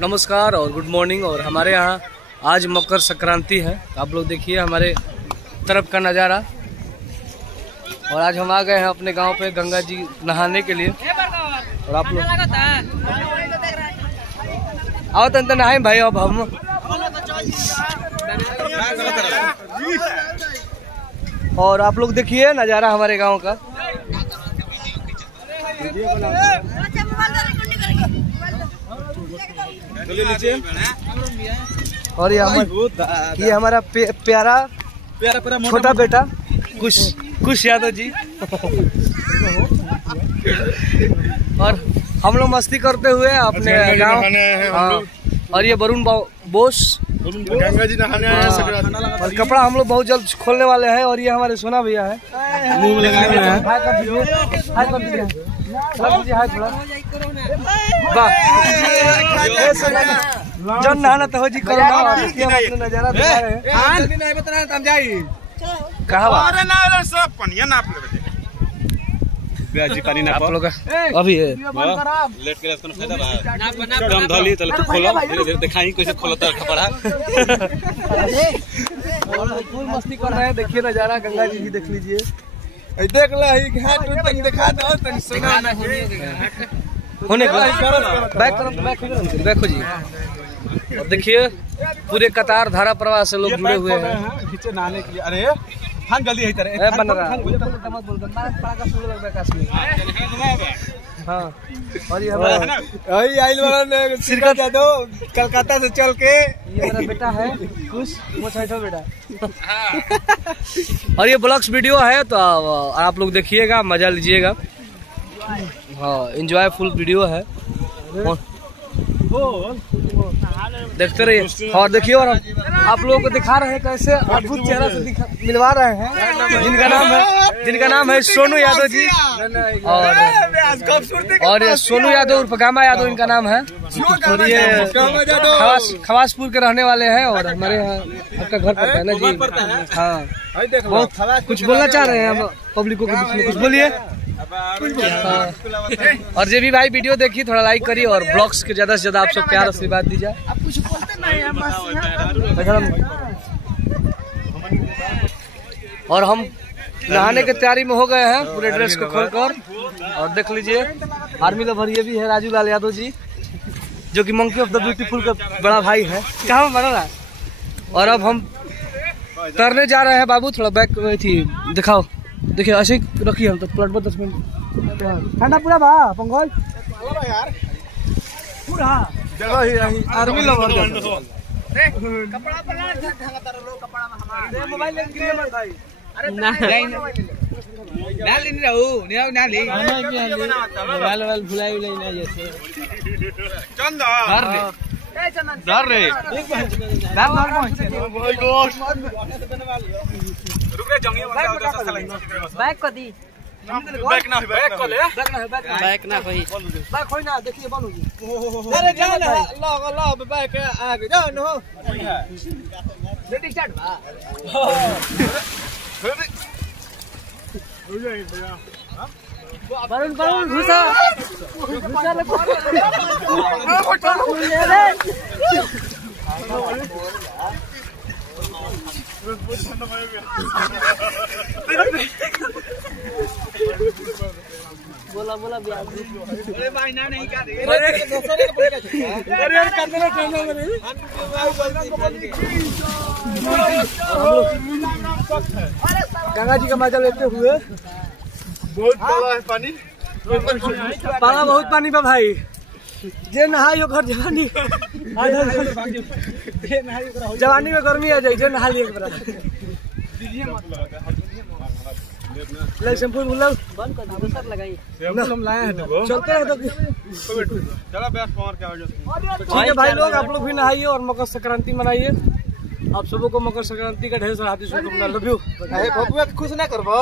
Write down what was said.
नमस्कार और good morning. और हमारे यहाँ आज मकर संक्रांति है। आप लोग देखिए हमारे तरफ का नज़ारा। और आज हम आ गए हैं अपने गांव पे गंगा जी नहाने के लिए। और आप लोग आओ तन नहाए भाई। अब हम और आप लोग देखिए नज़ारा हमारे गांव का। और ये हमारा प्यारा छोटा बेटा कुश यादव जी। और हम लोग मस्ती करते हुए अपने गांव। और ये वरुण बोस गंगा जी नहाने आए हैं। और कपड़ा हम लोग बहुत जल्द खोलने वाले हैं। और ये हमारे सोना भैया है। जन नहाना तो हो जी करो ना। अपने नजारा दिखा रहे हैं। कहाँ जी पानी ना आप लोग अभी है लेट के रास्ता में फायदा बा कम धली तले तो खोलो धीरे-धीरे दिखाई कैसे खोलता है कपड़ा। फुल मस्ती कर रहे हैं। देखिए नजारा गंगा जी भी देख लीजिए। देख ला ही घाट तक दिखा दो तनी सुना होने बैक हो जी। और देखिए पूरे कतार धारा प्रवाह से लोग जुड़े हुए हैं नीचे नहाने के लिए। अरे हां जल्दी है तेरे बन रहा हाँ। और ये आई आइल वाला ने सिरका दे दो कलकत्ता से चल के। ये मेरा बेटा है कुछ मोछाइठा बेटा। और ये ब्लॉग्स वीडियो है तो आप लोग देखिएगा, मजा लीजिएगा। हाँ एंजॉय फुल वीडियो है, देखते रहिए। और देखिए और आप लोगों को दिखा रहे हैं कैसे अद्भुत चेहरा से मिलवा रहे हैं जिनका नाम है सोनू यादव जी। और सोनू यादव उर्फ गामा यादव इनका नाम है। और ये खवासपुर के रहने वाले हैं। और हमारे यहाँ आपका घर पड़ता है ना जी। हाँ कुछ बोलना चाह रहे हैं हम पब्लिकों के बीच में, कुछ बोलिए। और जे भी भाई वीडियो देखिए थोड़ा लाइक करिए और ब्लॉग्स के ज्यादा से ज्यादा आप सब प्यार आशीर्वाद दीजिए। और हम नहाने की तैयारी में हो गए हैं पूरे ड्रेस को खोलकर। और देख लीजिए आर्मी लवर ये भी है राजू लाल यादव जी, जो कि मंकी ऑफ द ब्यूटीफुल का बड़ा भाई है। कहाँ बना रहा। और अब हम तैरने जा रहे हैं। बाबू थोड़ा बैक थी दिखाओ। देखिए ऐसे ही रखिए हम तो प्लट 10 मिनट ठंडा पूरा बा पंकज यार पूरा जगह ही रही आर्मी लवर कपड़ा पर लो कपड़ा में हमारा मोबाइल ले गिरे मत भाई। अरे ना लेनी रहू ना ले मोबाइल वाल भुलाई ना जैसे चंदा डर रे रुक रे जंगी बैक को दी बैक ना बैक ना भाई बैक होई ना। देखिए बोलू जी अरे जा ना ला बैक आगे जा नो रेडी स्टार्ट बा हो जाए भैया। वरुण घुसा बोला अरे भाई ना नहीं कर गंगा जी का मजा लेते हुए। बहुत काला है पानी, पाला बहुत पानी बा भाई। जे नहाई घर जवानी में गर्मी आ जाए जे नहा लिए शैम्पू बंद कर दो सर लगाई हम लाए हैं तो चलते हैं तो चला बैठ पावर क्या ठीक है भाई लोग आप लोग भी नहाइए और मकर संक्रांति मनाइए। आप सबों को मकर संक्रांति का ढेर सारा हार्दिक शुभकामनाएं। लव यू खुश ना करबो।